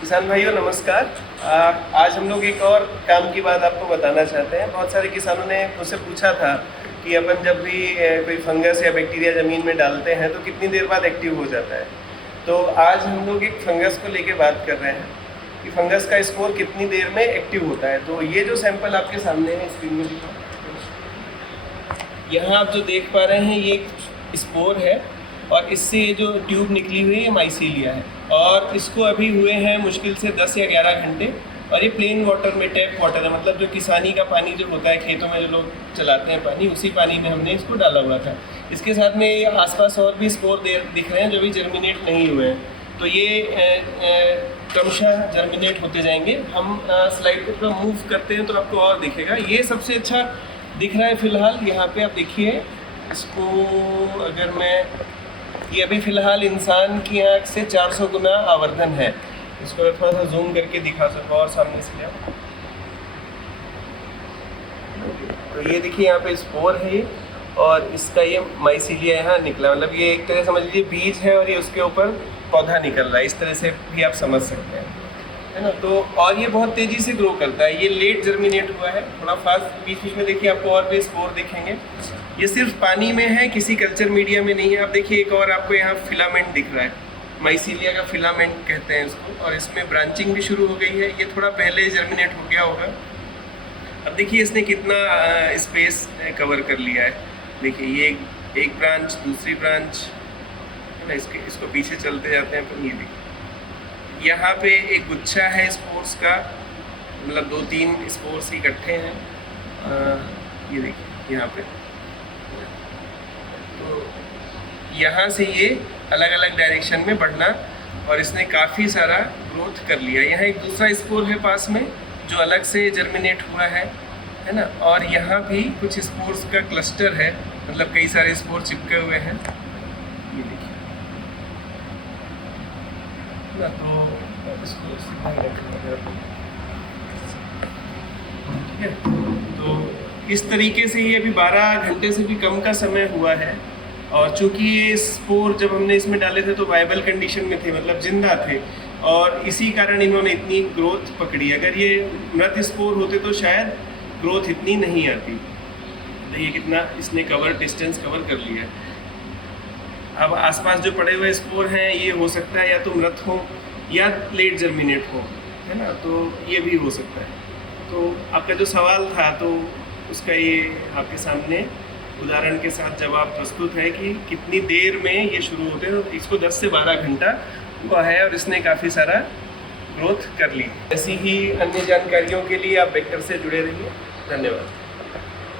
किसान भाइयों नमस्कार। आज हम लोग एक और काम की बात आपको बताना चाहते हैं। बहुत सारे किसानों ने मुझसे पूछा था कि अपन जब भी कोई फंगस या बैक्टीरिया ज़मीन में डालते हैं तो कितनी देर बाद एक्टिव हो जाता है। तो आज हम लोग एक फंगस को लेके बात कर रहे हैं कि फंगस का स्पोर कितनी देर में एक्टिव होता है। तो ये जो सैंपल आपके सामने है स्क्रीन में दिखा, यहाँ आप जो देख पा रहे हैं ये एक स्पोर है और इससे ये जो ट्यूब निकली हुई है ये माइसीलिया है और इसको अभी हुए हैं मुश्किल से 10 या 11 घंटे। और ये प्लेन वाटर में, टैप वाटर है, मतलब जो किसानी का पानी जो होता है खेतों में जो लोग चलाते हैं पानी, उसी पानी में हमने इसको डाला हुआ था। इसके साथ में ये आसपास और भी स्पोर दिख रहे हैं जो भी जर्मिनेट नहीं हुए हैं। तो ये क्रमशः जर्मिनेट होते जाएंगे। हम स्लाइड को थोड़ा मूव करते हैं तो आपको और दिखेगा। ये सबसे अच्छा दिख रहा है फिलहाल। यहाँ पे आप देखिए इसको, अगर मैं ये अभी फ़िलहाल इंसान की आँख से 400 गुना आवर्धन है। इसको मैं थोड़ा सा जूम करके दिखा सकूँ और सामने से आप, तो ये देखिए यहाँ पे स्पोर है ये और इसका ये माइसीलिया यहाँ निकला, मतलब ये एक तरह समझ लीजिए बीज है और ये उसके ऊपर पौधा निकल रहा है। इस तरह से भी आप समझ सकते हैं, है ना। तो और ये बहुत तेज़ी से ग्रो करता है। ये लेट जर्मिनेट हुआ है, थोड़ा फास्ट। बीच बीच में देखिए आपको और भी स्पोर दिखेंगे। ये सिर्फ पानी में है, किसी कल्चर मीडिया में नहीं है। आप देखिए एक और आपको यहाँ फिलामेंट दिख रहा है, माइसीलिया का फिलामेंट कहते हैं इसको, और इसमें ब्रांचिंग भी शुरू हो गई है। ये थोड़ा पहले जर्मिनेट हो गया होगा। अब देखिए इसने कितना स्पेस कवर कर लिया है। देखिए ये एक ब्रांच, दूसरी ब्रांच, है ना। इसको पीछे चलते जाते हैं अपन। ये देखिए यहाँ पे एक गुच्छा है स्पोर्स का, मतलब 2-3 स्पोर्स इकट्ठे हैं। ये देखिए यहाँ पे, तो यहाँ से ये अलग अलग डायरेक्शन में बढ़ना, और इसने काफ़ी सारा ग्रोथ कर लिया। यहाँ एक दूसरा स्पोर है पास में जो अलग से जर्मिनेट हुआ है ना। और यहाँ भी कुछ स्पोर्स का क्लस्टर है, मतलब कई सारे स्पोर चिपके हुए हैं। ये देखिए ना, तो इसको ठीक है। तो इस तरीके से ये अभी 12 घंटे से भी कम का समय हुआ है। और चूंकि ये स्पोर जब हमने इसमें डाले थे तो वाइबल कंडीशन में थे, मतलब जिंदा थे, और इसी कारण इन्होंने इतनी ग्रोथ पकड़ी। अगर ये मृत स्पोर होते तो शायद ग्रोथ इतनी नहीं आती। देखिए कितना इसने डिस्टेंस कवर कर लिया। अब आसपास जो पड़े हुए स्पोर हैं ये हो सकता है या तो मृत हो या लेट जर्मिनेट हो, है ना। तो ये भी हो सकता है। तो आपका जो सवाल था तो उसका ये आपके सामने उदाहरण के साथ जवाब प्रस्तुत है कि कितनी देर में ये शुरू होते हैं। तो इसको 10 से 12 घंटा हुआ है और इसने काफ़ी सारा ग्रोथ कर ली। ऐसी ही अन्य जानकारियों के लिए आप वेक्टर से जुड़े रहिए। धन्यवाद।